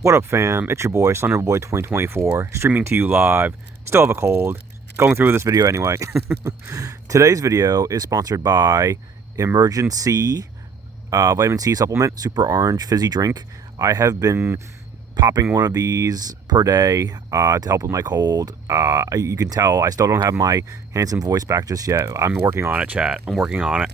What up, fam? It's your boy, Boy 2024, streaming to you live. Still have a cold. Going through this video anyway. Today's video is sponsored by Emergency Vitamin C Supplement, Super Orange Fizzy Drink. I have been popping one of these per day to help with my cold. You can tell I still don't have my handsome voice back just yet. I'm working on it, chat. I'm working on it.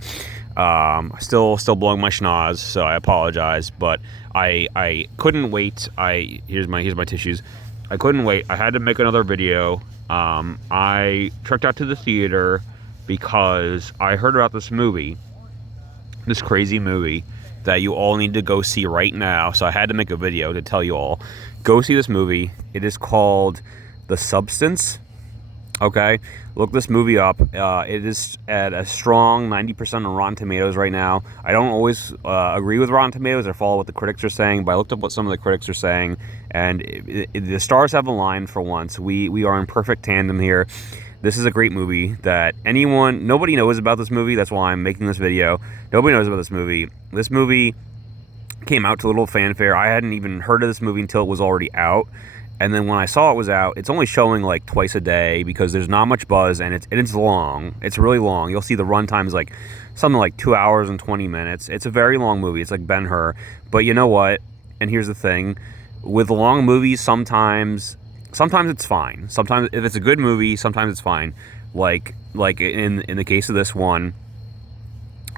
Still blowing my schnoz, so I apologize. But I couldn't wait. Here's my tissues. I couldn't wait. I had to make another video. I trekked out to the theater because I heard about this movie, this crazy movie that you all need to go see right now. So I had to make a video to tell you all, go see this movie. It is called The Substance. Okay, look this movie up. It is at a strong 90% on Rotten Tomatoes right now. I don't always agree with Rotten Tomatoes or follow what the critics are saying, but I looked up what some of the critics are saying, and the stars have aligned for once. We are in perfect tandem here. This is a great movie that nobody knows about this movie. That's why I'm making this video. Nobody knows about this movie. This movie came out to a little fanfare. I hadn't even heard of this movie until it was already out. And then when I saw it was out, it's only showing like twice a day because there's not much buzz, and it's long. It's really long. You'll see the runtime is like something like 2 hours and 20 minutes. It's a very long movie. It's like Ben-Hur. But you know what? And here's the thing. With long movies, sometimes it's fine. Sometimes if it's a good movie, sometimes it's fine. Like in the case of this one,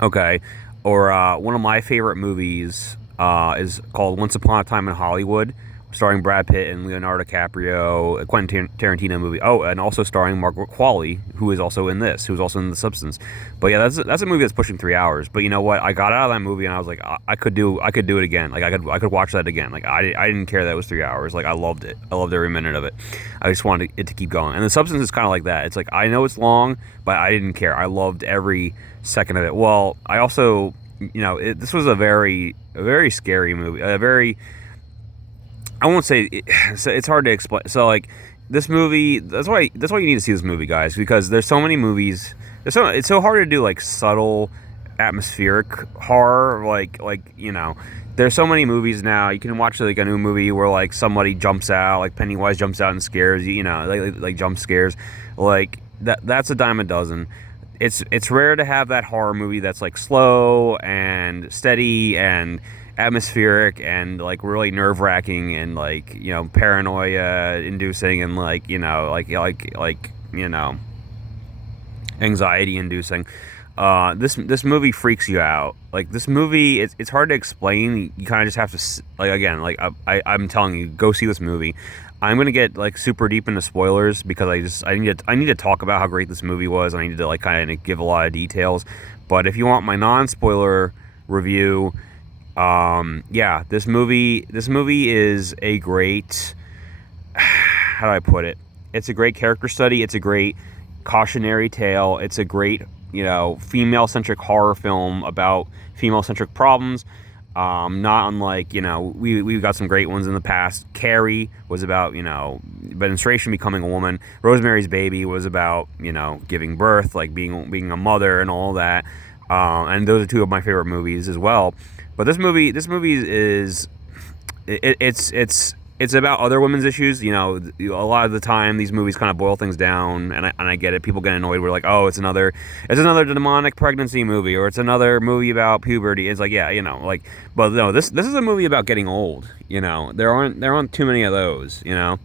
okay. Or one of my favorite movies is called Once Upon a Time in Hollywood, starring Brad Pitt and Leonardo DiCaprio, a Quentin Tarantino movie. Oh, and also starring Margaret Qualley, who is also in this, who's also in The Substance. But yeah, that's a movie that's pushing 3 hours. But you know what? I got out of that movie and I was like, I could do it again. Like I could watch that again. Like I didn't care that it was 3 hours. Like I loved it. I loved every minute of it. I just wanted it to keep going. And The Substance is kind of like that. It's like I know it's long, but I didn't care. I loved every second of it. Well, I also, this was a very scary movie. I won't say it's hard to explain. So like this movie, that's why you need to see this movie, guys, because there's so many movies. It's so hard to do like subtle atmospheric horror. There's so many movies now. You can watch like a new movie where like somebody jumps out, like Pennywise jumps out and scares you. Like jump scares. Like that's a dime a dozen. It's rare to have that horror movie that's like slow and steady and atmospheric and like really nerve-wracking and like paranoia inducing and anxiety inducing. This movie freaks you out. Like this movie, it's hard to explain. You kind of just have to I'm telling you, go see this movie. I'm gonna get like super deep into spoilers because I need to talk about how great this movie was. I need to like kind of give a lot of details. But if you want my non-spoiler review, this movie is a great, how do I put it? It's a great character study. It's a great cautionary tale. It's a great, female-centric horror film about female-centric problems. Not unlike, we've got some great ones in the past. Carrie was about, menstruation, becoming a woman. Rosemary's Baby was about, giving birth, like being a mother and all that. And those are two of my favorite movies as well. But this movie is it's about other women's issues. A lot of the time these movies kind of boil things down, and I get it. People get annoyed. We're like, oh, it's another demonic pregnancy movie, or it's another movie about puberty. It's like, but no, this is a movie about getting old. There aren't too many of those. This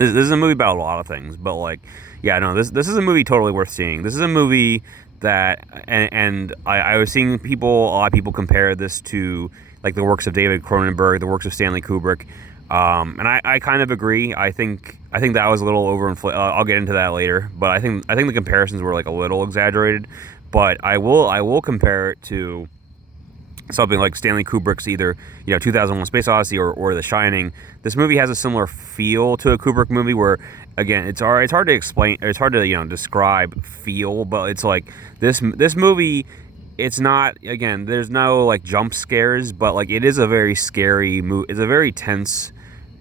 is a movie about a lot of things, but this is a movie totally worth seeing. This is a movie that, and I was seeing a lot of people compare this to like the works of David Cronenberg, the works of Stanley Kubrick, and I kind of agree. I think that was a little overinflated. I'll get into that later, but I think the comparisons were like a little exaggerated. But I will compare it to something like Stanley Kubrick's either 2001: Space Odyssey or The Shining. This movie has a similar feel to a Kubrick movie where, again, it's hard to explain. It's hard to describe feel, but it's like this movie. It's not, again, there's no like jump scares, but like it is a very scary movie. It's a very tense,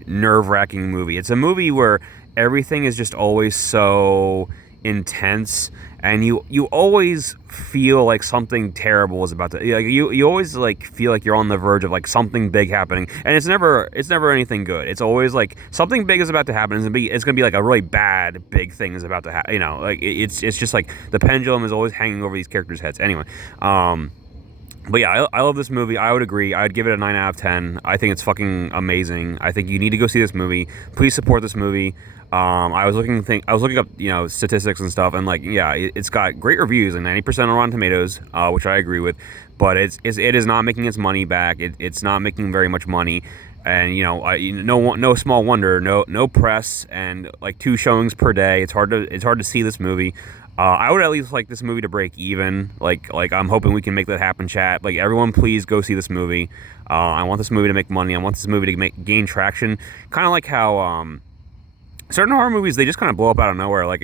nerve-wracking movie. It's a movie where everything is just always so intense and you always feel like something terrible is about to, like, you always like feel like you're on the verge of like something big happening, and it's never anything good. It's always like something big is about to happen. It's gonna be like a really bad big thing is about to happen. Like it's just like the pendulum is always hanging over these characters' heads. Anyway, but yeah, I love this movie. I would agree. I'd give it a 9 out of 10. I think it's fucking amazing. I think you need to go see this movie. Please support this movie. I was looking up, statistics and stuff, and like, yeah, it's got great reviews and 90% on Rotten Tomatoes, which I agree with. But it is not making its money back. It's not making very much money, and no small wonder. No press and like 2 showings per day. It's hard to see this movie. I would at least like this movie to break even. Like I'm hoping we can make that happen, chat. Like, everyone, please go see this movie. I want this movie to make money. I want this movie to gain traction. Kind of like how certain horror movies, they just kind of blow up out of nowhere. Like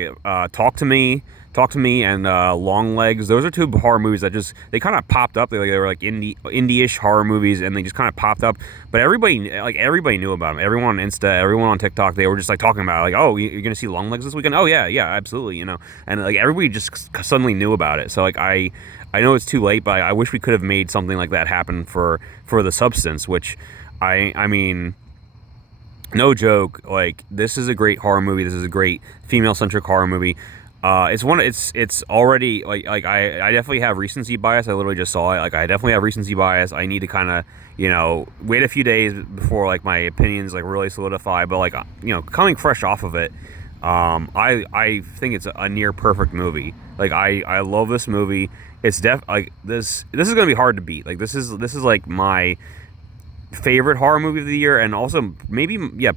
Talk to Me, and Long Legs. Those are 2 horror movies that they kind of popped up. They were like indie-ish horror movies, and they just kind of popped up. But everybody knew about them. Everyone on Insta, everyone on TikTok, they were just like talking about it. Like, oh, you're gonna see Long Legs this weekend? Oh yeah, absolutely. And like everybody just suddenly knew about it. So like I know it's too late, but I wish we could have made something like that happen for The Substance, which I mean. No joke, like, this is a great horror movie. This is a great female-centric horror movie. It's already, like I definitely have recency bias. I literally just saw it. Like, I definitely have recency bias. I need to kind of, wait a few days before, like, my opinions, like, really solidify. But, like, coming fresh off of it, I think it's a near perfect movie. Like, I love this movie. It's like, this is gonna be hard to beat. Like, this is like my favorite horror movie of the year, and also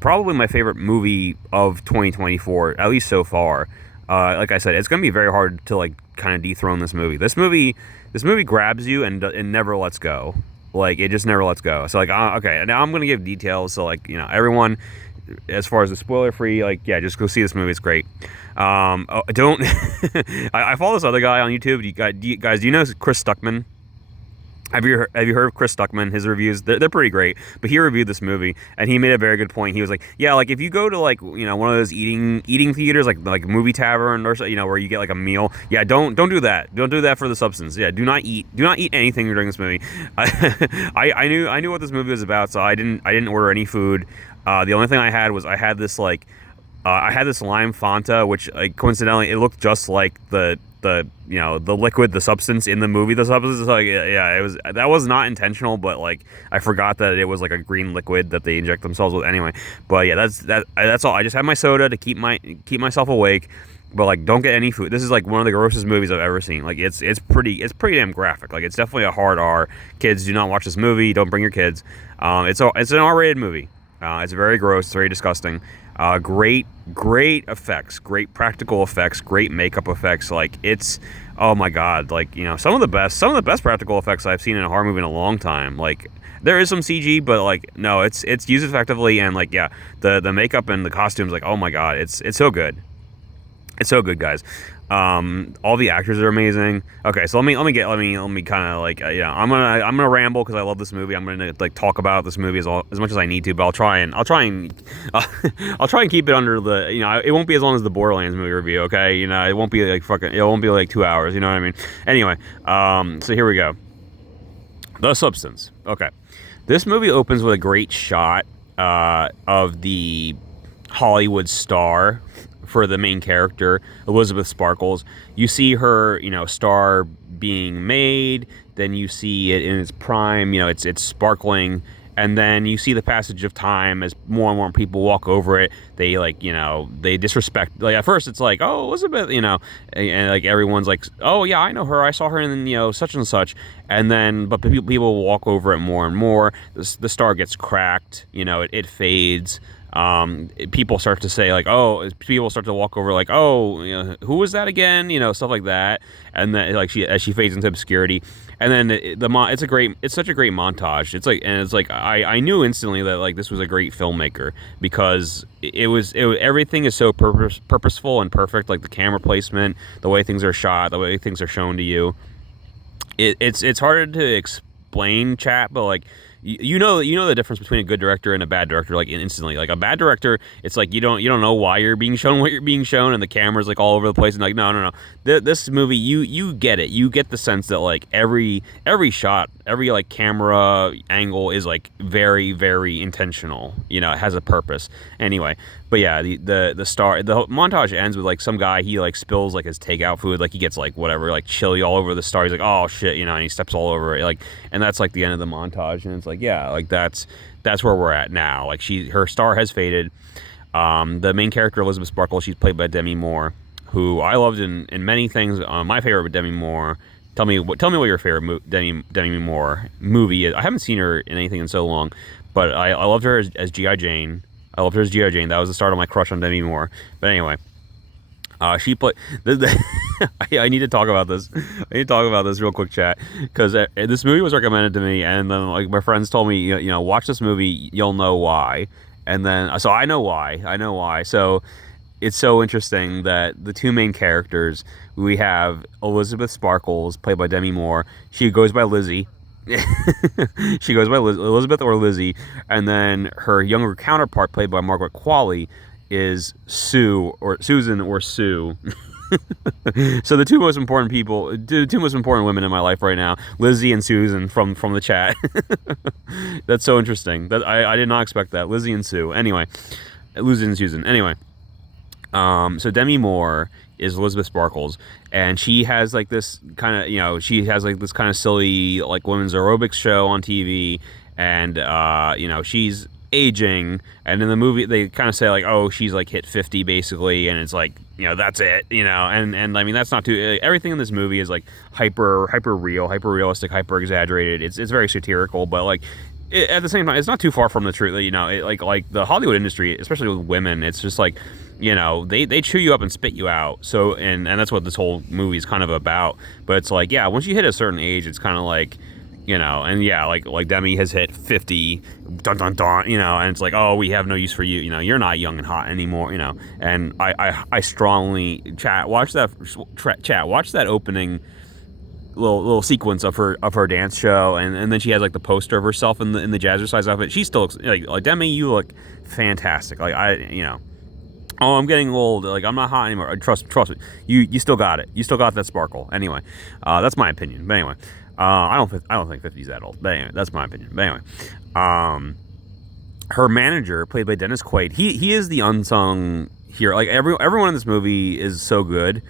probably my favorite movie of 2024, at least so far. Like I said, it's gonna be very hard to like kind of dethrone this movie. This movie grabs you and never lets go. Like, it just never lets go. So like, okay, now I'm gonna give details. So like, everyone, as far as the spoiler free, like, yeah, just go see this movie. It's great. Don't. I follow this other guy on YouTube. Do you know Chris Stuckman? Have you heard of Chris Stuckman? His reviews, they're pretty great. But he reviewed this movie, and he made a very good point. He was like, yeah, like, if you go to like, one of those eating theaters, like Movie Tavern, or where you get like a meal, yeah, don't do that. Don't do that for The Substance. Yeah, do not eat anything during this movie. I knew what this movie was about, so I didn't order any food. The only thing I had this like I had this lime Fanta, which, like, coincidentally, it looked just like the liquid, the substance in the movie. The Substance, like, that was not intentional, but like, I forgot that it was like a green liquid that they inject themselves with anyway. But yeah, that's all. I just had my soda to keep myself awake. But like, don't get any food. This is like one of the grossest movies I've ever seen. Like, it's pretty damn graphic. Like, it's definitely a hard R. Kids, do not watch this movie. Don't bring your kids. It's an R-rated movie. It's very gross. It's very disgusting. Great effects, great practical effects, great makeup effects. Like, it's, oh my god, like, some of the best practical effects I've seen in a horror movie in a long time. Like, there is some CG, but like, no, it's used effectively, and like, yeah, the makeup and the costumes, like, oh my god, it's so good. It's so good, guys. All the actors are amazing. Okay, so let me kind of like, I'm gonna ramble because I love this movie. I'm gonna like talk about this movie as much as I need to, but I'll try and keep it under the, it won't be as long as the Borderlands movie review. Okay, it won't be like 2 hours. You know what I mean? Anyway, so here we go. The Substance. Okay, this movie opens with a great shot of the Hollywood star for the main character, Elizabeth Sparkles. You see her, star being made, then you see it in its prime, it's sparkling, and then you see the passage of time as more and more people walk over it. They they disrespect, like, at first it's like, oh, Elizabeth, and like, everyone's like, oh yeah, I know her, I saw her in, such and such, and then, but people walk over it more and more. The star gets cracked, it fades. People start to say, like, oh, people start to walk over, like, oh, who was that again? Stuff like that. And then, like, as she fades into obscurity, and then it's such a great montage. It's like I knew instantly that, like, this was a great filmmaker, because everything is so purposeful and perfect. Like, the camera placement, the way things are shot, the way things are shown to you. It's harder to explain, chat, but like, you know the difference between a good director and a bad director, like instantly. Like a bad director, it's like you don't know why you're being shown what you're being shown, and the camera's like all over the place, and like no, this movie, you get it. You get the sense that like every shot, every like camera angle is like very very intentional. It has a purpose. Anyway, but yeah, the montage ends with like some guy, he like spills like his takeout food, like he gets like whatever, like chili all over the star. He's like, oh shit, and he steps all over it, like, and that's like the end of the montage, and it's like, yeah, like that's where we're at now. Like her star has faded. The main character, Elizabeth Sparkle, she's played by Demi Moore, who I loved in many things. My favorite with Demi Moore. Tell me what your favorite Demi Moore movie is. I haven't seen her in anything in so long, but I loved her as G.I. Jane. I loved her as G.I. Jane. That was the start of my crush on Demi Moore. But anyway, she played. I need to talk about this. I need to talk about this real quick, chat, because this movie was recommended to me, and then like my friends told me, watch this movie, you'll know why. And then so I know why. I know why. So it's so interesting that the two main characters, we have Elizabeth Sparkles, played by Demi Moore. She goes by Lizzie. She goes by Elizabeth or Lizzie, and then her younger counterpart, played by Margaret Qualley, is Sue or Susan or Sue. So the two most important women in my life right now, Lizzie and Susan from the chat. That's so interesting. That I did not expect that. Lizzie and Sue. Anyway, Lizzie and Susan. Anyway, so Demi Moore is Elizabeth Sparkles, and she has like this kind of, she has like this kind of silly like women's aerobics show on TV, and she's aging, and in the movie they kind of say like, oh, she's like hit 50 basically, and it's like, that's it, and I mean, that's not too, everything in this movie is like hyper real, hyper realistic, hyper exaggerated. It's very satirical, but like at the same time, it's not too far from the truth. Like the Hollywood industry, especially with women, it's just like, they chew you up and spit you out. So and that's what this whole movie is kind of about. But it's like, yeah, once you hit a certain age, it's kind of like, and yeah, like Demi has hit 50, dun dun dun, and it's like, oh, we have no use for you, you're not young and hot anymore, and I strongly watch that opening little sequence of her dance show, and then she has like the poster of herself in the jazzercise outfit. She still looks like Demi, you look fantastic. Like oh, I'm getting old. Like, I'm not hot anymore. Trust me. You still got it. You still got that sparkle. Anyway, that's my opinion. But anyway, I don't think 50's that old. But anyway, that's my opinion. But anyway, her manager, played by Dennis Quaid, he is the unsung hero. Like everyone in this movie is so good.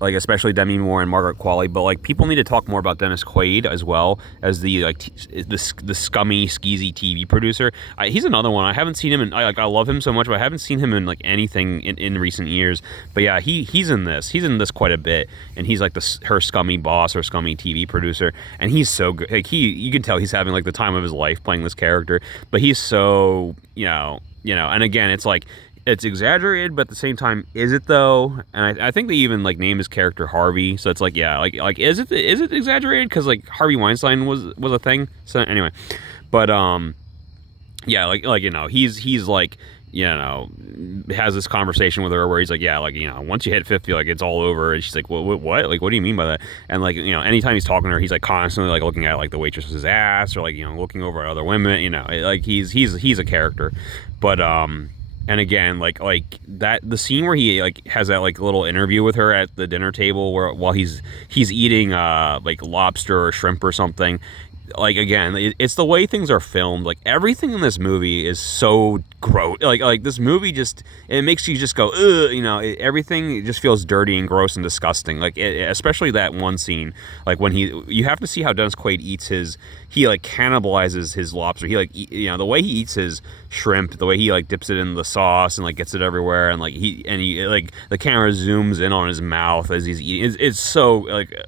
Like especially Demi Moore and Margaret Qualley, but like people need to talk more about Dennis Quaid as well as the the scummy, skeezy TV producer. He's another one. I haven't seen him in. I love him so much, but I haven't seen him in like anything in recent years. But yeah, he's in this. He's in this quite a bit, and he's like her scummy boss or scummy TV producer, and he's so good. Like you can tell he's having like the time of his life playing this character, but he's so and again, it's like, it's exaggerated, but at the same time, is it though? And I think they even like name his character Harvey, so it's like, yeah, like is it exaggerated? Because like Harvey Weinstein was a thing. So anyway, but yeah, like he's like, has this conversation with her where he's like, yeah, like once you hit 50, like it's all over. And she's like, what? Like, what do you mean by that? And like anytime he's talking to her, he's like constantly like looking at like the waitress's ass, or like looking over at other women. Like he's a character, but and again, like that, the scene where he like has that like little interview with her at the dinner table while he's eating like lobster or shrimp or something. Like again, it's the way things are filmed. Like everything in this movie is so gross. Like this movie just, it makes you just go, ugh, everything just feels dirty and gross and disgusting. Like especially that one scene, like when you have to see how Dennis Quaid eats he like cannibalizes his lobster. He like the way he eats his shrimp, the way he like dips it in the sauce and like gets it everywhere, and like he like the camera zooms in on his mouth as he's eating. It's so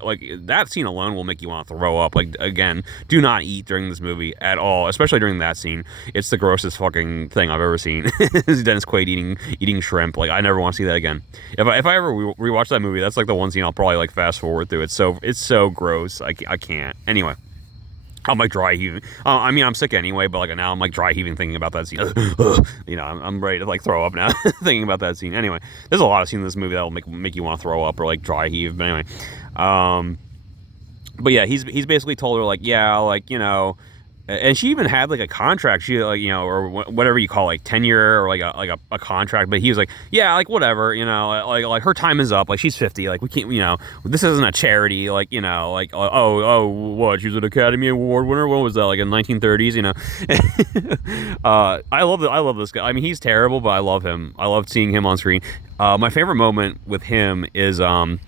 like that scene alone will make you want to throw up. Like again, do not eat during this movie at all, especially during that scene. It's the grossest fucking thing I've ever seen. Is Dennis Quaid eating shrimp. Like I never want to see that again. If I ever rewatch that movie, that's like the one scene I'll probably like fast forward through. It's so gross. I can't. Anyway, I'm like dry heaving. I mean, I'm sick anyway, but like now I'm like dry heaving thinking about that scene. I'm ready to like throw up now thinking about that scene. Anyway, there's a lot of scenes in this movie that will make you want to throw up or like dry heave. But anyway, but yeah, he's basically told her like, yeah, like and she even had like a contract. She like or whatever you call like tenure or like a contract. But he was like, yeah, like whatever, like her time is up. Like she's 50. Like we can't, this isn't a charity. Like like what? She was an Academy Award winner. What was that? Like in 1930s. I love this guy. I mean, he's terrible, but I love him. I love seeing him on screen. My favorite moment with him is when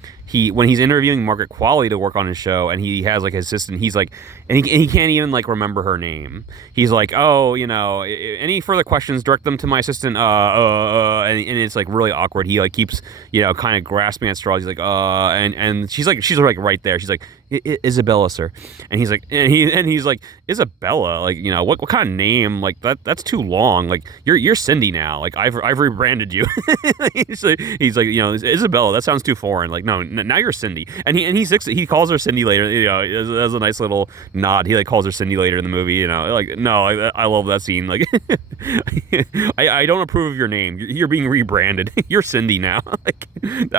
he's interviewing Margaret Qualley to work on his show, and he has like his assistant. He's like, and he can't even like remember her name. He's like, oh, any further questions, direct them to my assistant. And it's like really awkward. He like keeps kind of grasping at straws. He's like, and she's like right there. She's like, Isabella, sir. And he's like, he's like, Isabella, like what kind of name, like that's too long. Like you're Cindy now. Like I've rebranded you. he's like Isabella, that sounds too foreign. Like no, now you're Cindy. And he calls her Cindy later. As a nice little nod. He like calls her Cindy later in the movie. Like no, I love that scene. Like I don't approve of your name. You're being rebranded. You're Cindy now. Like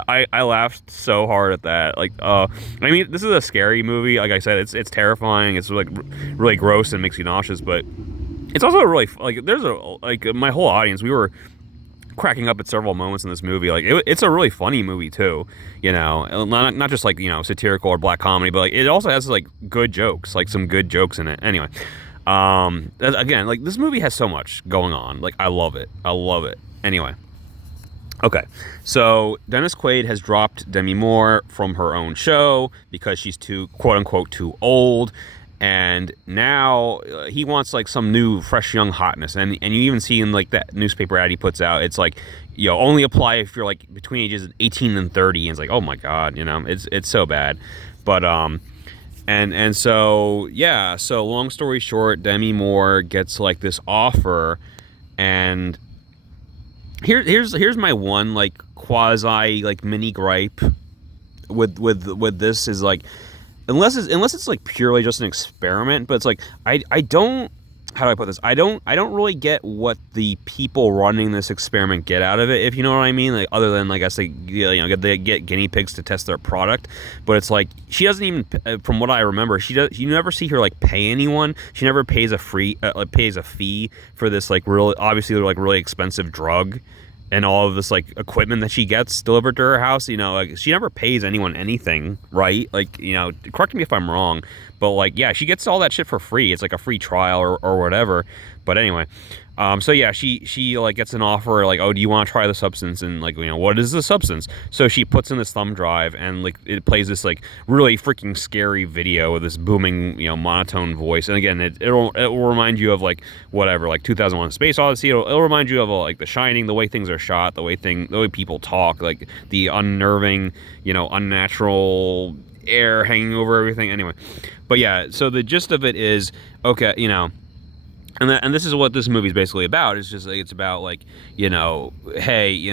I laughed so hard at that. Like I mean, this is a scary movie. Like I said, it's terrifying. It's like really gross and makes you nauseous. But it's also really like my whole audience, we were cracking up at several moments in this movie. Like it's a really funny movie too, not just like satirical or black comedy, but like it also has like good jokes, like some good jokes in it. Anyway, again, like this movie has so much going on. Like I love it. Anyway, okay, so Dennis Quaid has dropped Demi Moore from her own show because she's too, quote unquote, too old. And now he wants like some new, fresh, young hotness. And you even see in like that newspaper ad he puts out, it's like, only apply if you're like between ages 18 and 30. And it's like, oh my God, it's so bad. But, and so, yeah, so long story short, Demi Moore gets like this offer. And here's my one like quasi like mini gripe with this is like, unless it's like purely just an experiment, but it's like I don't, how do I put this? I don't really get what the people running this experiment get out of it, if you know what I mean. Like other than like I say, they get guinea pigs to test their product, but it's like she doesn't even, from what I remember, you never see her like pay anyone. She never pays a fee for this like really obviously like really expensive drug and all of this like equipment that she gets delivered to her house. Like she never pays anyone anything, right? Like correct me if I'm wrong, but like yeah, she gets all that shit for free. It's like a free trial or whatever. But anyway, so yeah, she like gets an offer like, oh, do you want to try the substance? And like, what is the substance? So she puts in this thumb drive and like it plays this like really freaking scary video with this booming, monotone voice. And again, it will remind you of like whatever, like 2001: Space Odyssey. It'll remind you of like The Shining, the way things are shot, the way people talk, like the unnerving, unnatural air hanging over everything. Anyway, but yeah, so the gist of it is, okay, and this is what this movie is basically about. It's just like, it's about like, hey,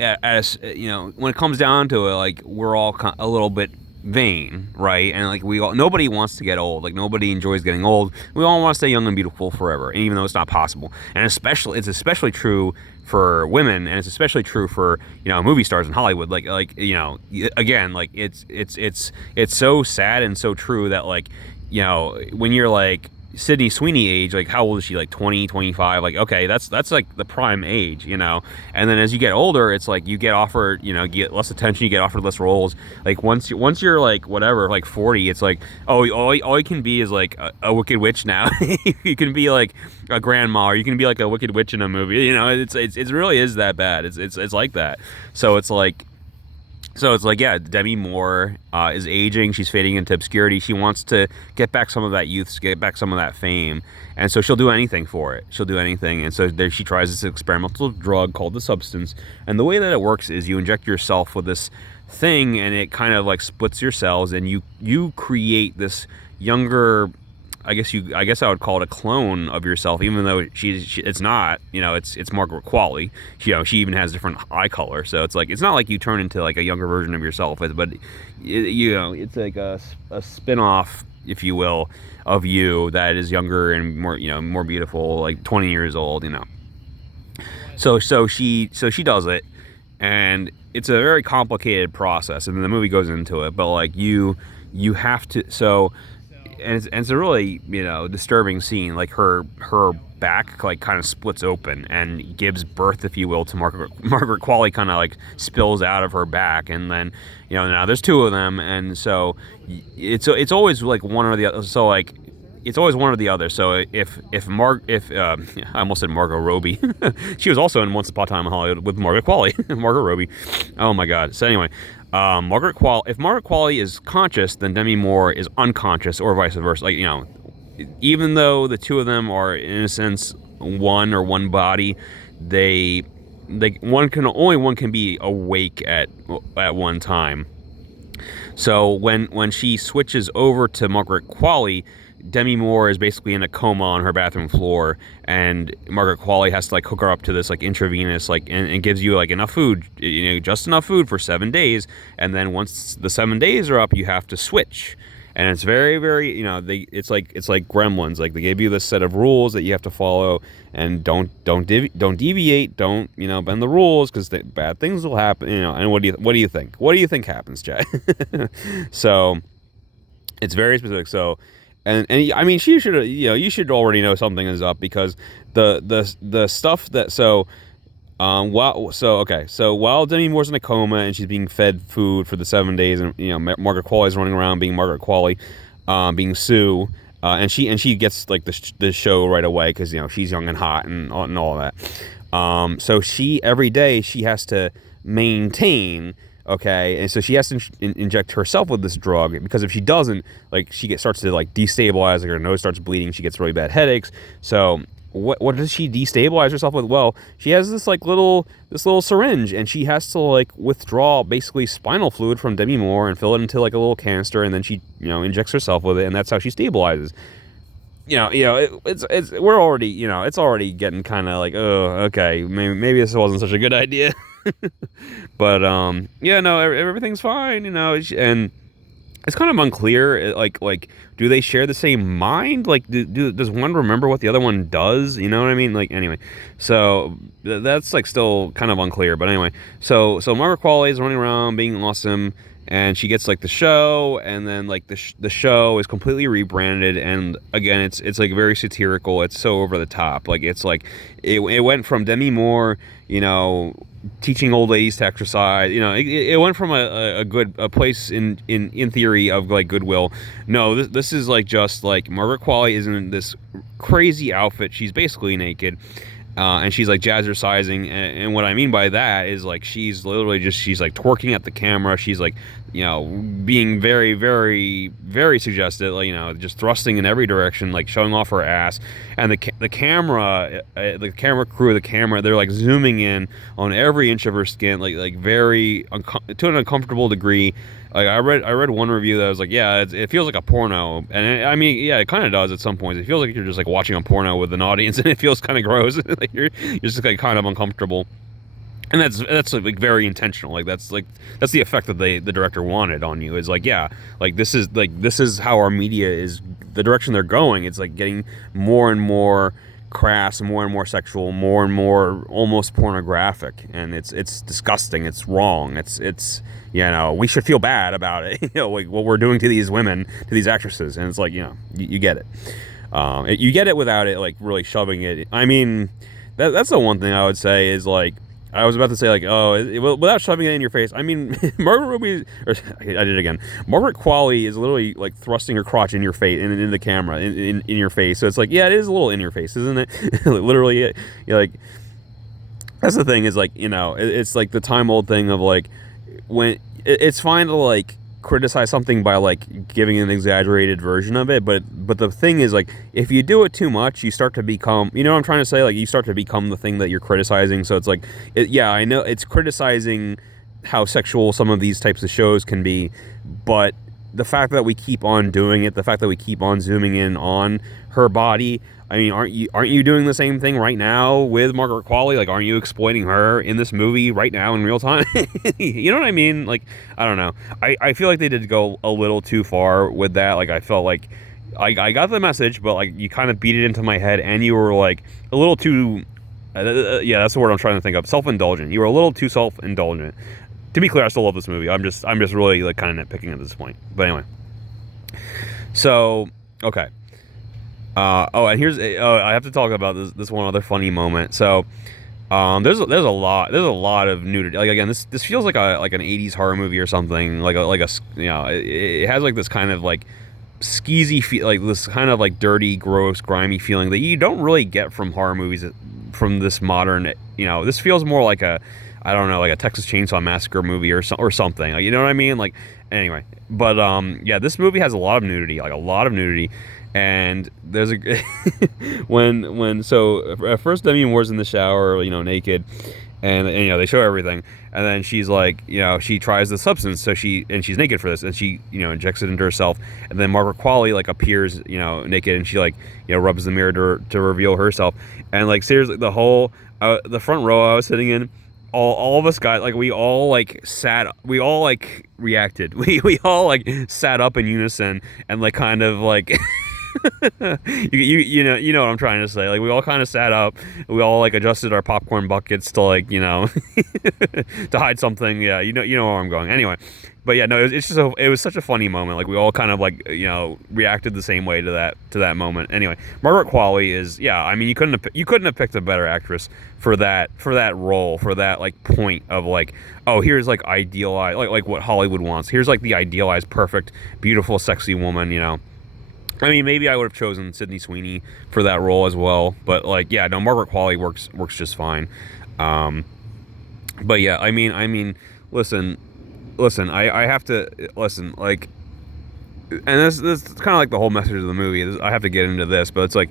as when it comes down to it, like we're all a little bit vain, right? And like nobody wants to get old. Like nobody enjoys getting old. We all want to stay young and beautiful forever, and even though it's not possible. And it's especially true for women, and it's especially true for movie stars in Hollywood. Like again, like it's so sad and so true that like when you're like Sydney Sweeney age, like how old is she? Like 20, 25? Like okay, that's like the prime age, And then as you get older, it's like you get offered, you get less attention, you get offered less roles. Like once you're like whatever, like 40, it's like all you can be is like a wicked witch now. You can be like a grandma, or you can be like a wicked witch in a movie. It really is that bad. It's like that. So it's like. Yeah, Demi Moore is aging. She's fading into obscurity. She wants to get back some of that youth, get back some of that fame. And so she'll do anything for it. She'll do anything. And so there she tries this experimental drug called the substance. And the way that it works is you inject yourself with this thing, and it kind of like splits your cells, and you create this younger, I guess I would call it a clone of yourself, even though it's not, it's Margaret Qualley. She even has different eye color, so it's like it's not like you turn into like a younger version of yourself, but it's like a spin-off, if you will, of you that is younger and more more beautiful, like 20 years old. So she does it, and it's a very complicated process, and then the movie goes into it, but like you have to it's a really, you know, disturbing scene. Like her back like kind of splits open and gives birth, if you will, to Margaret Qualley. Kind of like spills out of her back, and then, you know, now there's two of them, and so it's always like one or the other. So like, it's always one or the other. So if I almost said Margot Robbie, she was also in Once Upon a Time in Hollywood with Margaret Qualley, Margot Robbie. Oh my God. So anyway, if Margaret Qualley is conscious, then Demi Moore is unconscious, or vice versa. Like, you know, even though the two of them are in a sense one body, only one can be awake at one time. So when she switches over to Margaret Qualley, Demi Moore is basically in a coma on her bathroom floor, and Margaret Qualley has to like hook her up to this like intravenous, like, and gives you like enough food, you know, just enough food for 7 days, and then once the 7 days are up, you have to switch. And it's very, very, you know, it's like Gremlins. Like, they gave you this set of rules that you have to follow, and don't deviate, don't, you know, bend the rules, because bad things will happen, you know. And what do you think? What do you think happens, Chad? So it's very specific. So, and I mean, she should, you know, you should already know something is up, because the stuff that so while Demi Moore's in a coma and she's being fed food for the 7 days, and, you know, Margaret Qualley's running around being Margaret Qualley, being Sue, and she gets like the show right away, because, you know, she's young and hot and all that. So every day she has to maintain. Okay, and so she has to inject herself with this drug, because if she doesn't, like, she starts to like destabilize, like her nose starts bleeding, she gets really bad headaches. So what does she destabilize herself with? Well, she has this little syringe, and she has to like withdraw basically spinal fluid from Demi Moore and fill it into like a little canister, and then she, you know, injects herself with it, and that's how she stabilizes. We're already, you know, it's already getting kind of like, oh, okay, maybe this wasn't such a good idea. But yeah, no, everything's fine, you know, and it's kind of unclear, like do they share the same mind? Like, does one remember what the other one does? You know what I mean? Like, anyway, so that's like still kind of unclear. But anyway, so Margaret Qualley is running around being awesome, and she gets like the show, and then like the show is completely rebranded, and again, it's like very satirical. It's so over the top. Like, it's like it went from Demi Moore, you know, teaching old ladies to exercise. You know, it went from a place in theory of like goodwill. No, this is like just like Margaret Qualley is in this crazy outfit. She's basically naked. And she's like jazzercising, and what I mean by that is like she's literally she's like twerking at the camera. She's like, you know, being very, very, very suggestive, like, you know, just thrusting in every direction, like showing off her ass. And the camera crew, they're like zooming in on every inch of her skin, like very to an uncomfortable degree. Like, I read one review that was like, yeah, it feels like a porno, and I mean, yeah, it kind of does at some points. It feels like you're just like watching a porno with an audience, and it feels kind of gross. Like, you're just like kind of uncomfortable, and that's like very intentional. Like, that's the effect that the director wanted on you. Is like, yeah, like this is how our media is, the direction they're going. It's like getting more and more crass, more and more sexual, more and more almost pornographic, and it's disgusting. It's wrong. It's you know, we should feel bad about it. You know, like what we're doing to these women, to these actresses, and it's like, you know, you get it. You get it without it like really shoving it. I mean, that's the one thing I would say is like, I was about to say like, without shoving it in your face. I mean, Margaret Robbie, I did it again. Margaret Qualley is literally like thrusting her crotch in your face, in the camera, in your face. So it's like, yeah, it is a little in your face, isn't it? Literally, you're like, that's the thing is like, you know, it's like the time old thing of like, when it's fine to like criticize something by like giving an exaggerated version of it, but the thing is like, if you do it too much, you start to become, you know what I'm trying to say, like you start to become the thing that you're criticizing. So it's like, yeah, I know it's criticizing how sexual some of these types of shows can be, but the fact that we keep on doing it, the fact that we keep on zooming in on her body, I mean, aren't you doing the same thing right now with Margaret Qualley? Like, aren't you exploiting her in this movie right now in real time? You know what I mean? Like, I don't know. I feel like they did go a little too far with that. Like, I felt like I got the message, but like you kind of beat it into my head, and you were like a little too yeah, that's the word I'm trying to think of. Self-indulgent. You were a little too self-indulgent. To be clear, I still love this movie. I'm just really like kind of nitpicking at this point. But anyway, so Okay. Oh, and here's I have to talk about this one other funny moment. So, there's a lot of nudity. Like again, this feels like an '80s horror movie or something. It has like this kind of like skeezy feel, like this kind of like dirty, gross, grimy feeling that you don't really get from horror movies from this modern. This feels more like I don't know, like a Texas Chainsaw Massacre movie or something. Like, you know what I mean? Like, anyway, but yeah, this movie has a lot of nudity, like a lot of nudity, and there's a so at first Demi Moore's in the shower, naked, and they show everything, and then she's like, she tries the substance, she's naked for this, and she injects it into herself, and then Margaret Qualley like appears naked, and she like rubs the mirror to reveal herself, and like seriously the front row I was sitting in, all of us guys, like we all like reacted, we all like sat up in unison and like kind of like you know what I'm trying to say. Like we all kind of sat up, we all like adjusted our popcorn buckets to like to hide something. Yeah, you know where I'm going. Anyway, but yeah, no, it was such a funny moment. Like we all kind of like reacted the same way to that moment. Anyway, Margaret Qualley is, yeah. I mean, you couldn't have picked a better actress for that role, for that like point of like, oh, here's like idealized, like what Hollywood wants. Here's like the idealized, perfect, beautiful, sexy woman. I mean, maybe I would have chosen Sydney Sweeney for that role as well, but like, yeah, no, Margaret Qualley works just fine. But yeah, I mean, listen, I have to listen, like, and this is kind of like the whole message of the movie. I have to get into this, but it's like,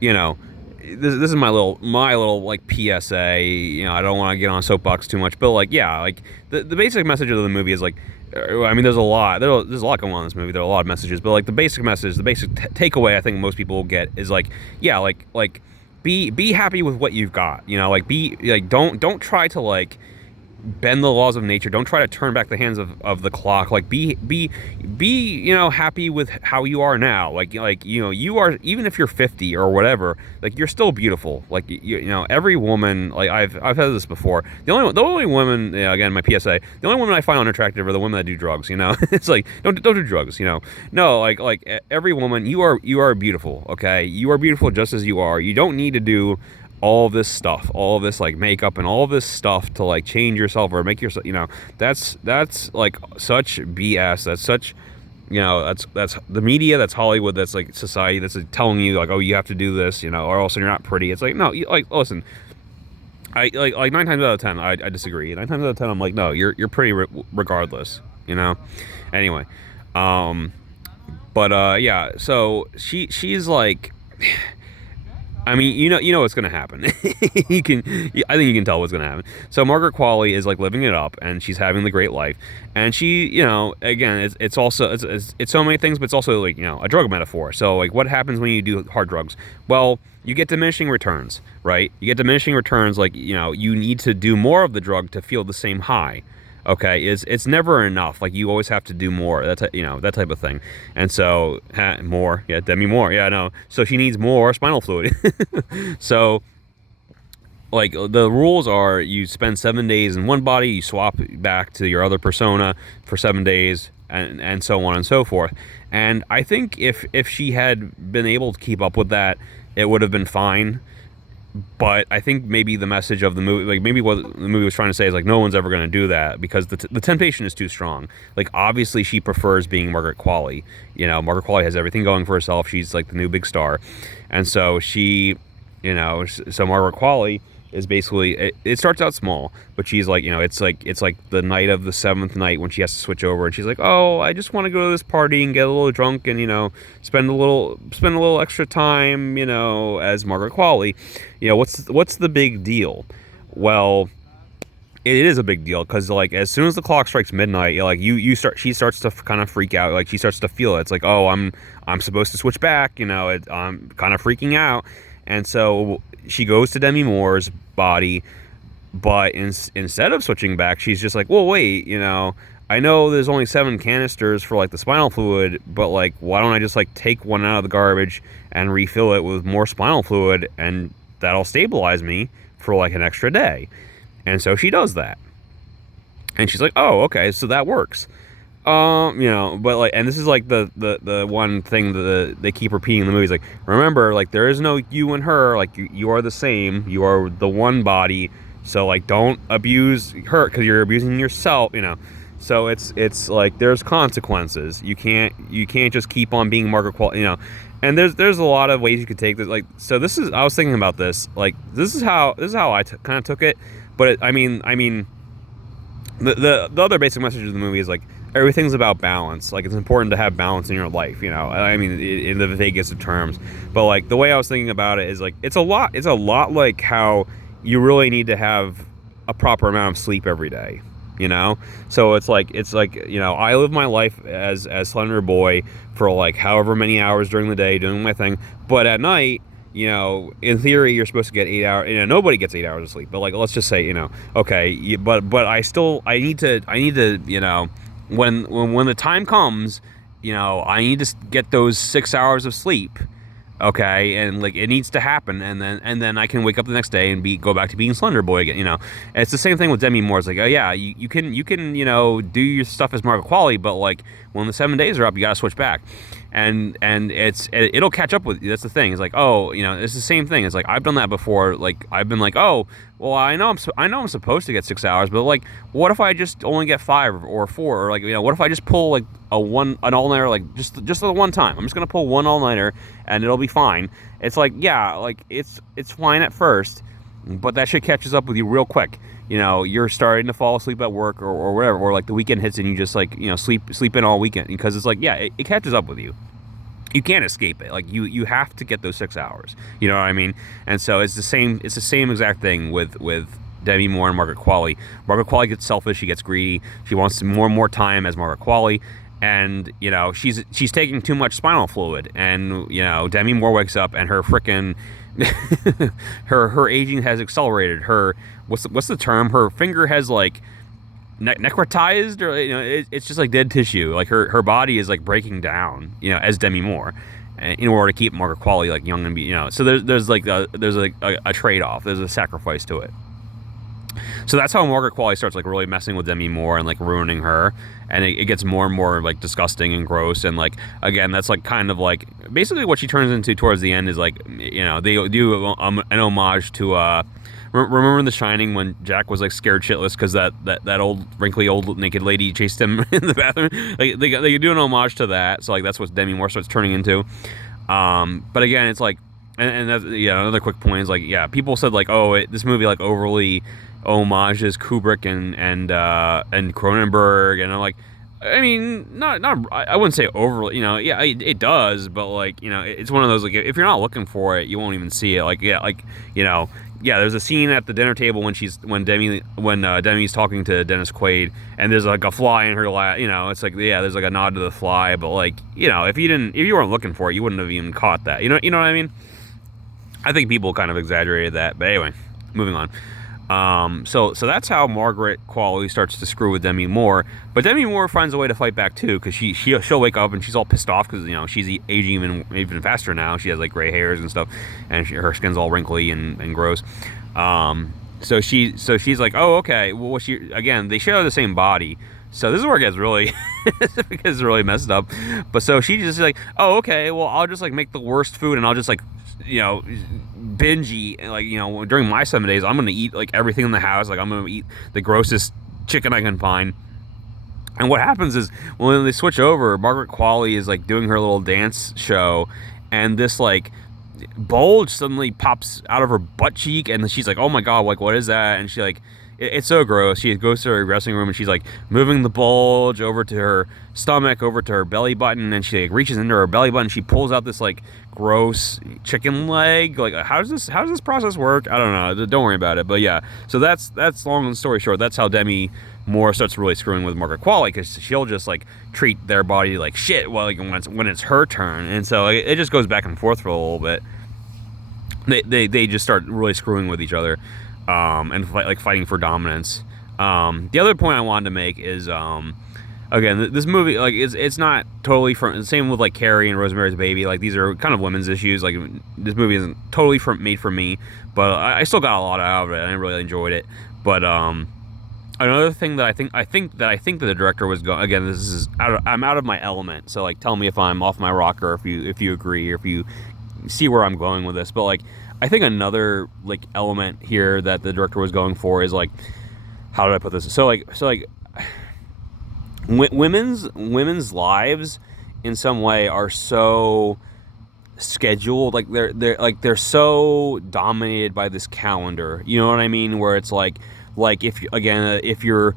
this is my little like PSA. I don't want to get on a soapbox too much, but like, yeah, like the basic message of the movie is like, I mean, there's a lot going on in this movie. There are a lot of messages, but like the basic message, the basic takeaway I think most people will get is like, yeah, like be happy with what you've got. Like don't try to like bend the laws of nature. Don't try to turn back the hands of the clock. Like be happy with how you are now. Like you are, even if you're 50 or whatever, like you're still beautiful. Like every woman, like I've had this before. The only women, again, my PSA, the only women I find unattractive are the women that do drugs. It's like don't do drugs. No, like every woman, you are beautiful. Okay, you are beautiful just as you are. You don't need to do all this stuff, all this like makeup and all this stuff to like change yourself or make yourself, that's like such BS. That's such, that's the media, that's Hollywood, that's like society, that's like telling you like, oh, you have to do this, or else you're not pretty. It's like, no, like listen, I like 9 times out of 10 I disagree. 9 times out of 10 I'm like, no, you're pretty regardless. Anyway, but yeah, so she's like, I mean, you know what's gonna happen. I think you can tell what's gonna happen. So Margaret Qualley is like living it up, and she's having the great life. And she, again, it's also it's so many things, but it's also like a drug metaphor. So like, what happens when you do hard drugs? Well, you get diminishing returns, right? You get diminishing returns. Like you need to do more of the drug to feel the same high. Okay, it's never enough. Like you always have to do more. That's that type of thing. And so more, yeah, Demi Moore, yeah, no. So she needs more spinal fluid. So like the rules are, you spend 7 days in one body, you swap back to your other persona for 7 days, and so on and so forth. And I think if she had been able to keep up with that, it would have been fine. But I think maybe the message of the movie, like maybe what the movie was trying to say is like, no one's ever going to do that because the temptation is too strong. Like obviously she prefers being Margaret Qualley. Margaret Qualley has everything going for herself. She's like the new big star, and so she, so Margaret Qualley is basically, it starts out small, but she's like, it's like the night of the 7th night when she has to switch over, and she's like, oh, I just want to go to this party and get a little drunk and spend a little extra time, as Margaret Qualley. What's the big deal? Well, it is a big deal because like as soon as the clock strikes midnight, like she starts to kind of freak out. Like she starts to feel it. It's like, oh, I'm supposed to switch back. I'm kind of freaking out. And so she goes to Demi Moore's body, but instead of switching back, she's just like, well, wait, I know there's only 7 canisters for like the spinal fluid, but like, why don't I just like take one out of the garbage and refill it with more spinal fluid, and that'll stabilize me for like an extra day. And so she does that. And she's like, oh, okay, so that works. You know, but like, and this is like the one thing that they keep repeating in the movies. Like, remember, like, there is no you and her. Like, you are the same. You are the one body. So like, don't abuse her because you're abusing yourself. You know, so it's like there's consequences. You can't just keep on being Margaret Qualley. You know, and there's a lot of ways you could take this. Like, so this is I was thinking about this. Like, this is how I kind of took it. But I mean, the other basic message of the movie is like everything's about balance. Like, it's important to have balance in your life, you know. I mean, in the vaguest of terms. But like the way I was thinking about it is like it's a lot like how you really need to have a proper amount of sleep every day, you know. So it's like you know, I live my life as Slender Boy for like however many hours during the day doing my thing, but at night, you know, in theory, you're supposed to get 8 hours. You know, nobody gets 8 hours of sleep. But like, let's just say, you know, okay, but I need to, you know, when the time comes, you know, I need to get those 6 hours of sleep. Okay, and like it needs to happen, and then I can wake up the next day and go back to being Slender Boy again, you know. And it's the same thing with Demi Moore. It's like, oh yeah, you can you know, do your stuff as Margaret Qualley, but like when the 7 days are up, you gotta switch back, and it'll catch up with you. That's the thing. It's like, oh, you know, it's the same thing. It's like I've done that before. Like I've been like, oh, well, I know I'm supposed to get 6 hours, but like, what if I just only get 5 or 4, or like, you know, what if I just pull like an all-nighter, like just the one time. I'm just gonna pull one all-nighter and it'll be fine. It's like, yeah, like it's fine at first, but that shit catches up with you real quick. You know, you're starting to fall asleep at work or whatever, or like the weekend hits and you just like, you know, sleep in all weekend, because it's like, yeah, it catches up with you. You can't escape it. Like you have to get those 6 hours. You know what I mean? And so it's the same exact thing with Demi Moore and Margaret Qualley. Margaret Qualley gets selfish. She gets greedy. She wants more and more time as Margaret Qualley. And you know, she's taking too much spinal fluid, and you know, Demi Moore wakes up and her frickin' her aging has accelerated. Her what's the term? Her finger has like necrotized, or you know, it's just like dead tissue. Like her body is like breaking down, you know, as Demi Moore, in order to keep Margaret Qualley like young and be, you know. So there's like a trade off. There's a sacrifice to it. So that's how Margaret Qualley starts like really messing with Demi Moore and like ruining her, and it gets more and more like disgusting and gross. And like, again, that's like kind of like basically what she turns into towards the end is like, you know, they do an homage to remember in The Shining when Jack was like scared shitless because that old wrinkly old naked lady chased him in the bathroom. Like they do an homage to that. So like that's what Demi Moore starts turning into. But again, it's like, and that's, yeah, another quick point is like, yeah, people said like, oh, this movie like overly homages Kubrick and Cronenberg, and I'm like, I mean, not I wouldn't say overly, you know, yeah, it does, but like, you know, it's one of those like, if you're not looking for it, you won't even see it. Like, yeah, like, you know, yeah, there's a scene at the dinner table when Demi's talking to Dennis Quaid, and there's like a fly in her lap, you know, it's like, yeah, there's like a nod to the fly, but like, you know, if you weren't looking for it, you wouldn't have even caught that, you know what I mean? I think people kind of exaggerated that, but anyway, moving on. So that's how Margaret Qualley starts to screw with Demi Moore, but Demi Moore finds a way to fight back too, because she'll wake up and she's all pissed off because, you know, she's aging even faster now. She has like gray hairs and stuff, and her skin's all wrinkly and gross. So she's like, oh, okay, well, they share the same body. So this is where it gets really because it's really messed up. But so she just like, oh, okay, well, I'll just like make the worst food, and I'll just like, you know, binge eat. Like, you know, during my 7 days, I'm gonna eat like everything in the house. Like, I'm gonna eat the grossest chicken I can find. And what happens is when they switch over, Margaret Qualley is like doing her little dance show, and this like bulge suddenly pops out of her butt cheek, and she's like, oh my god, like, what is that? And she like, it's so gross. She goes to her dressing room and she's like moving the bulge over to her stomach, over to her belly button, and she like reaches into her belly button. She pulls out this like gross chicken leg. Like, how does this process work? I don't know. Don't worry about it. But yeah, so that's long story short. That's how Demi Moore starts really screwing with Margaret Qualley, because she'll just like treat their body like shit while like when it's her turn, and so like, it just goes back and forth for a little bit. They just start really screwing with each other. And fighting for dominance. The other point I wanted to make is, again, this movie, like, it's not totally from, same with like Carrie and Rosemary's Baby. Like, these are kind of women's issues. Like, this movie isn't totally made for me, but I still got a lot out of it, and I really enjoyed it. But Another thing that I think that the director was going, again, this is I'm out of my element, so like tell me if I'm off my rocker, if you agree, or if you see where I'm going with this. But like I think another like element here that the director was going for is like, how did I put this? So like women's lives in some way are so scheduled, like they're so dominated by this calendar, you know what I mean, where it's like if again if you're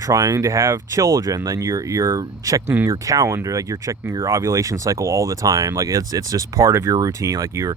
trying to have children, then you're checking your calendar, like you're checking your ovulation cycle all the time, like it's just part of your routine, like you're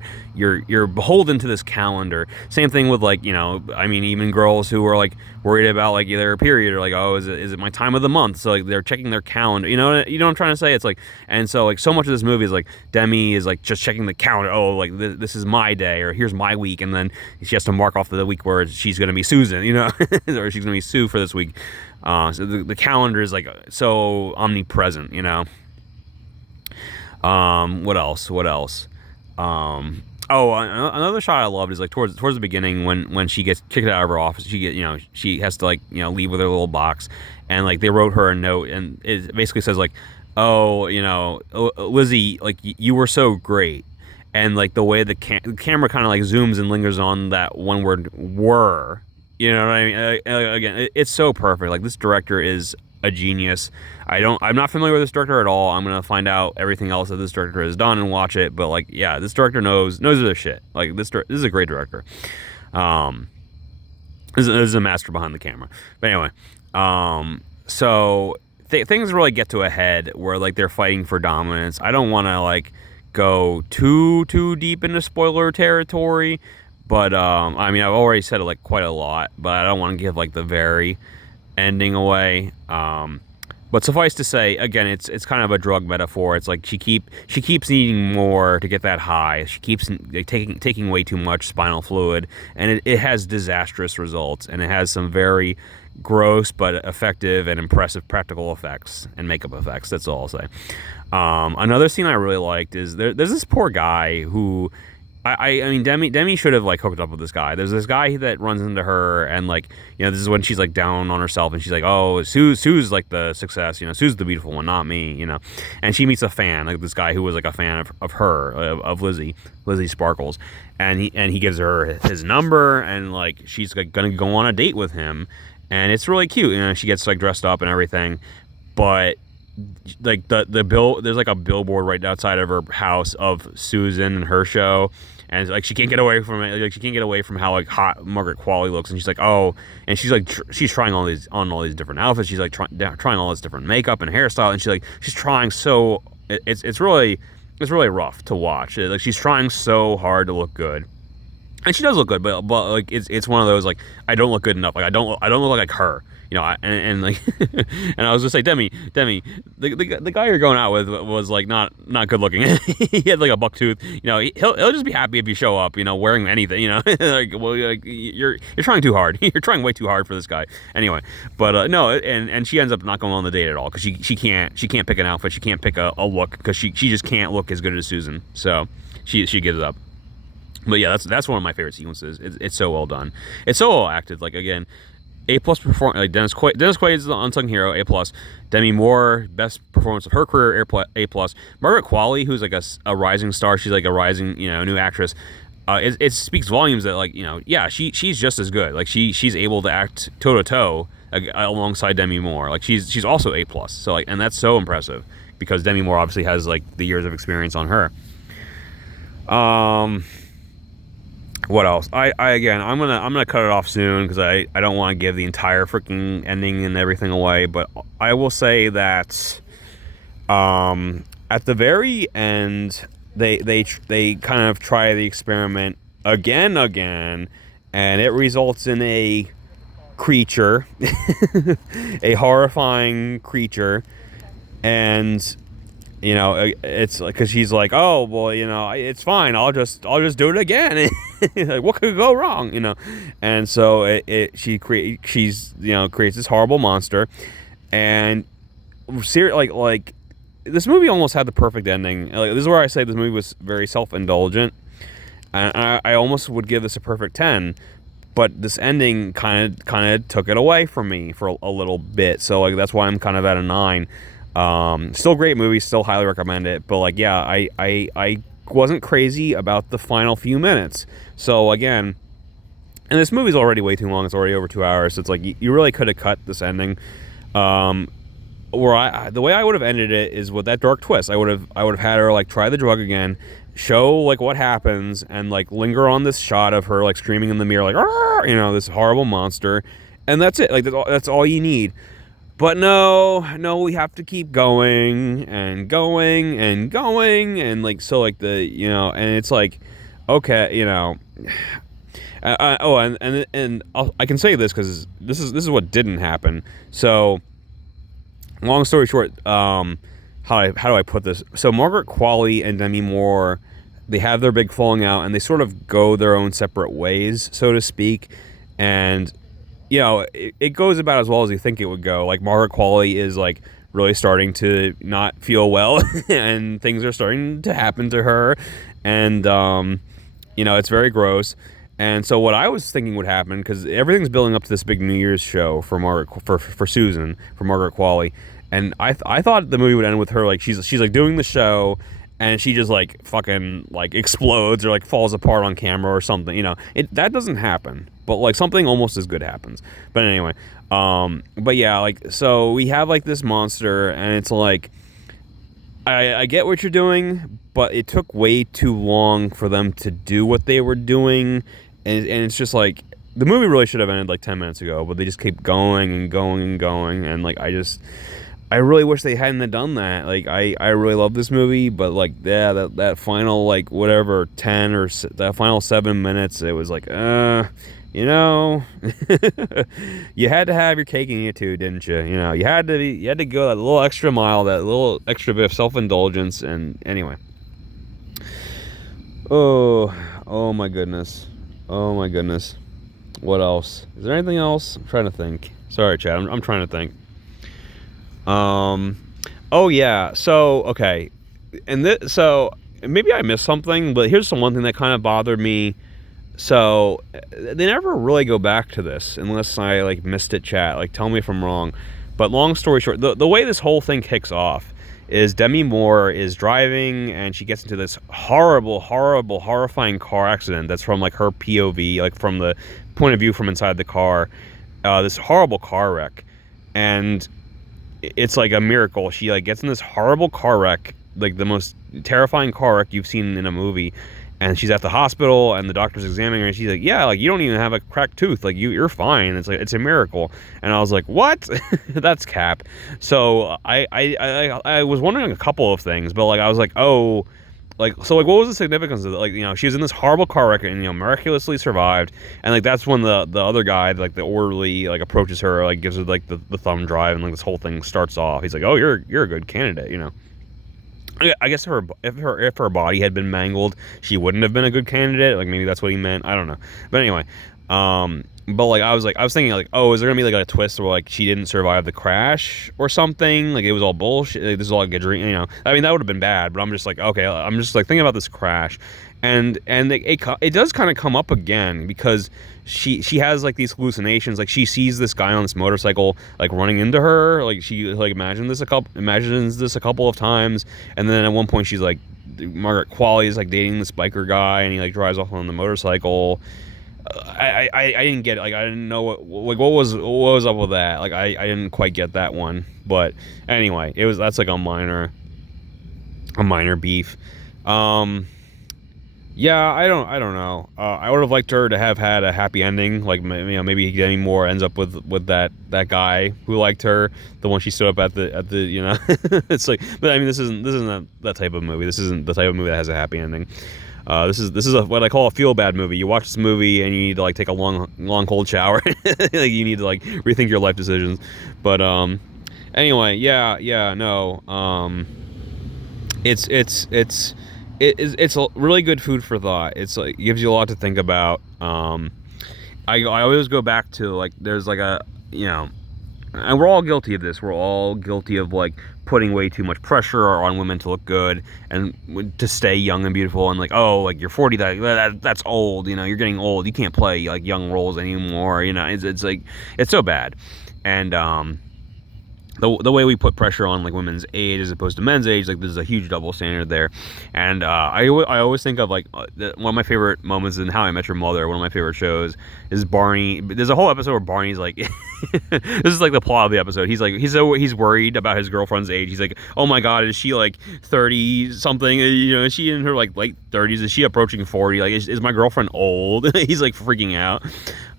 beholden to this calendar. Same thing with, like, you know, I mean, even girls who are like worried about like their period, or like, oh, is it my time of the month, so like they're checking their calendar, you know what I'm trying to say? It's like, and so like so much of this movie is like Demi is like just checking the calendar, oh, like this is my day, or here's my week, and then she has to mark off the week where she's going to be Susan, you know, or she's going to be Sue for this week. So the calendar is like so omnipresent, you know. What else? Oh, another shot I loved is like towards the beginning when she gets kicked out of her office. She has to, like, you know, leave with her little box, and like they wrote her a note, and it basically says like, oh, you know, Lizzie, like you were so great, and like the way the camera kind of like zooms and lingers on that one word "were," you know what I mean? Again, it's so perfect. Like, this director is a genius. I'm not familiar with this director at all. I'm gonna find out everything else that this director has done and watch it. But like, yeah, this director knows their shit. Like, this is a great director. This is a master behind the camera. But anyway, so things really get to a head where like they're fighting for dominance. I don't want to like go too deep into spoiler territory, but I mean, I've already said it like quite a lot, but I don't want to give like the very ending away. But suffice to say, again, it's kind of a drug metaphor. It's like she keeps needing more to get that high. She keeps like, taking way too much spinal fluid, and it has disastrous results, and it has some very gross but effective and impressive practical effects and makeup effects. That's all I'll say. Another scene I really liked is there's this poor guy who I mean, Demi should have like hooked up with this guy. There's this guy that runs into her, and like, you know, this is when she's like down on herself, and she's like, oh, Sue's like the success, you know, Sue's the beautiful one, not me, you know. And she meets a fan, like this guy who was like a fan of her, of Lizzie Sparkles, and he gives her his number, and like she's like gonna go on a date with him, and it's really cute, you know. She gets like dressed up and everything, but like there's like a billboard right outside of her house of Susan and her show, and like she can't get away from it. Like, she can't get away from how like hot Margaret Qualley looks, and she's like, oh, and she's like she's trying all these different outfits. She's like trying all this different makeup and hairstyle, and she's trying so it's really rough to watch. Like, she's trying so hard to look good. And she does look good, but like it's one of those like, I don't look good enough. Like, I don't look like her, you know. And like, and I was just like, Demi, the guy you're going out with was like not good looking. He had like a buck tooth, you know. He'll just be happy if you show up, you know, wearing anything, you know. Like, well, like, you're trying too hard. You're trying way too hard for this guy. Anyway, but no, and she ends up not going on the date at all because she can't pick an outfit. She can't pick a look because she just can't look as good as Susan. So she gives up. But yeah, that's one of my favorite sequences. It's so well done. It's so well acted. Like, again, A+ performance. Like, Dennis Quaid is the unsung hero. A+. Demi Moore, best performance of her career. A+. Margaret Qualley, who's like a rising star. She's like a rising, you know, new actress. It speaks volumes that, like, you know, yeah, she's just as good. Like, she's able to act toe to toe alongside Demi Moore. Like, she's also A+. So like, and that's so impressive because Demi Moore obviously has like the years of experience on her. What else? Again, I'm gonna cut it off soon because I don't want to give the entire freaking ending and everything away. But I will say that at the very end, they kind of try the experiment again, and it results in a creature, a horrifying creature, and, you know, it's like, because she's like, oh, well, you know, it's fine. I'll just do it again. Like, what could go wrong, you know? And so she's you know, creates this horrible monster, and like this movie almost had the perfect ending. Like, this is where I say this movie was very self-indulgent, and I almost would give this a perfect 10. but this ending kind of took it away from me for a little bit. So like that's why I'm kind of at a 9. Still great movie, still highly recommend it. But like yeah, I wasn't crazy about the final few minutes. So again, and this movie's already way too long. It's already over 2 hours. So it's like you really could have cut this ending. Where the way I would have ended it is with that dark twist. I would have had her like try the drug again, show like what happens, and like linger on this shot of her like screaming in the mirror like, "Arr!" You know, this horrible monster, and that's it. Like that's all you need. But no, we have to keep going and going and going, and like so like the and it's like, okay, I can say this because this is what didn't happen. So. Long story short, how do I put this? So Margaret Qualley and Demi Moore, they have their big falling out, and they sort of go their own separate ways, so to speak. And it goes about as well as you think it would go. Like Margaret Qualley is like really starting to not feel well, and things are starting to happen to her, and it's very gross. And so what I was thinking would happen, because everything's building up to this big New Year's show for Susan, for Margaret Qualley, and I thought the movie would end with her like she's like doing the show, and she just like fucking like explodes or like falls apart on camera or something. That doesn't happen, but like something almost as good happens. But anyway, but yeah, like so we have like this monster, and it's like I get what you're doing, but it took way too long for them to do what they were doing. And it's just like the movie really should have ended like 10 minutes ago, but they just keep going and going and going. And like I really wish they hadn't have done that. Like I really love this movie, but like yeah, that final like whatever 10 or that final 7 minutes, it was like you had to have your cake and eat it too, didn't you? You had to go that little extra mile, that little extra bit of self-indulgence. And anyway, oh my goodness. Oh my goodness. What else? Is there anything else? I'm trying to think. Sorry, Chad. I'm trying to think. Oh yeah. So okay, so maybe I missed something, but here's one thing that kind of bothered me. So they never really go back to this unless I like missed it, chat. Like tell me if I'm wrong. But long story short, the way this whole thing kicks off is Demi Moore is driving, and she gets into this horrible, horrifying car accident that's from like her POV, like from the point of view from inside the car. This horrible car wreck, and it's like a miracle. She like gets in this horrible car wreck, like the most terrifying car wreck you've seen in a movie. And she's at the hospital, and the doctor's examining her, and she's like, yeah, like, you don't even have a cracked tooth. Like, you're fine. It's like, it's a miracle. And I was like, what? That's cap. So I was wondering a couple of things, but, like, I was like, oh, like, so, like, what was the significance of it? Like, she was in this horrible car wreck and, miraculously survived. And, like, that's when the other guy, like, the orderly, like, approaches her, like, gives her, like, the thumb drive, and, like, this whole thing starts off. He's like, oh, you're a good candidate, I guess if her body had been mangled, she wouldn't have been a good candidate. Like maybe that's what he meant. I don't know. But anyway, but like I was thinking like, oh, is there gonna be like a twist where like she didn't survive the crash or something? Like it was all bullshit. Like, this is all like a dream. I mean that would have been bad. But I'm just like, okay, I'm just like thinking about this crash, and it does kind of come up again because she has like these hallucinations. Like she sees this guy on this motorcycle like running into her. Like she like imagines this a couple of times, and then at one point she's like, Margaret Qualley is like dating this biker guy, and he like drives off on the motorcycle. I didn't get it. Like I didn't know what was up with that. Like I didn't quite get that one. But anyway, that's like a minor beef. Yeah, I don't know. I would have liked her to have had a happy ending. Like maybe Demi Moore ends up with that guy who liked her, the one she stood up at the It's like, but I mean this isn't that type of movie. This isn't the type of movie that has a happy ending. This is what I call a feel bad movie. You watch this movie and you need to like take a long cold shower. Like you need to like rethink your life decisions. But anyway, no. It's a really good food for thought. It's like gives you a lot to think about. I always go back to like there's like a and we're all guilty of this. We're all guilty of like putting way too much pressure on women to look good and to stay young and beautiful. And like, oh, like you're 40, that's old. You know, you're getting old. You can't play like young roles anymore. You know, it's like it's so bad. And the way we put pressure on like women's age as opposed to men's age, like there's a huge double standard there. And I always think of like one of my favorite moments in How I Met Your Mother. One of my favorite shows is Barney. There's a whole episode where Barney's like, this is like the plot of the episode. He's worried about his girlfriend's age. He's like, oh my god, is she like 30 something? You know, is she in her like late 30s? Is she approaching 40? Like, is my girlfriend old? He's like freaking out.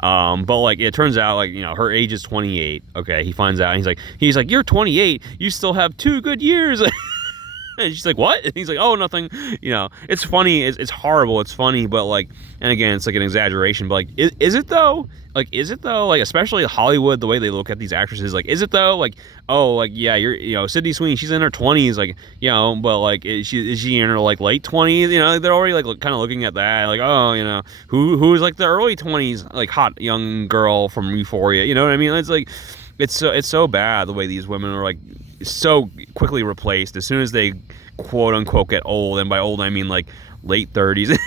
But like it turns out like, you know, her age is 28. Okay, he finds out and he's like, you're 28, you still have 2 good years. And she's like, what? And he's like, oh, nothing. You know, it's funny, it's horrible, it's funny, but like, and again, it's like an exaggeration, but like, is it though? Like, is it though? Like, especially Hollywood, the way they look at these actresses, like, is it though? Like, oh, like, yeah, you know, Sydney Sweeney, she's in her 20s, like, you know, but like, is she in her like late 20s? You know, they're already like kind of looking at that, like, oh, you know, who's like the early 20s, like hot young girl from Euphoria? You know what I mean? It's like, it's so bad the way these women are like so quickly replaced as soon as they quote unquote get old, and by old I mean like late 30s.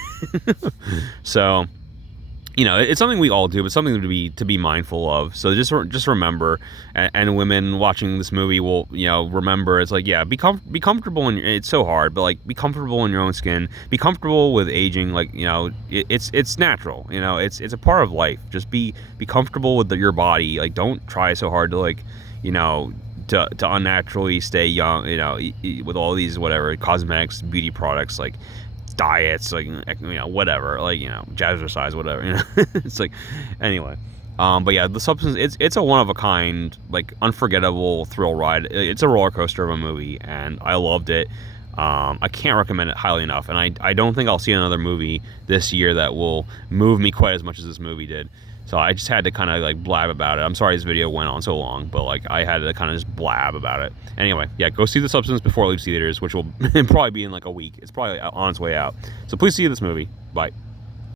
So, you know, it's something we all do, but something to be mindful of. So just remember, and women watching this movie will, you know, remember, it's like, yeah, be comfortable in it's so hard, but like be comfortable in your own skin, be comfortable with aging. Like, you know, it's natural, you know, it's a part of life. Just be comfortable with your body. Like, don't try so hard to like, you know, to unnaturally stay young, you know, with all these whatever cosmetics, beauty products, like diets, like, you know, whatever, like, you know, jazzercise, whatever, you know. It's like, anyway, but yeah, The Substance, it's a one-of-a-kind, like, unforgettable thrill ride. It's a roller coaster of a movie, and I loved it. I can't recommend it highly enough, and I don't think I'll see another movie this year that will move me quite as much as this movie did. So I just had to kind of like blab about it. I'm sorry this video went on so long, but like I had to kind of just blab about it. Anyway, yeah, go see The Substance before it leaves theaters, which will probably be in like a week. It's probably on its way out. So please see this movie. Bye.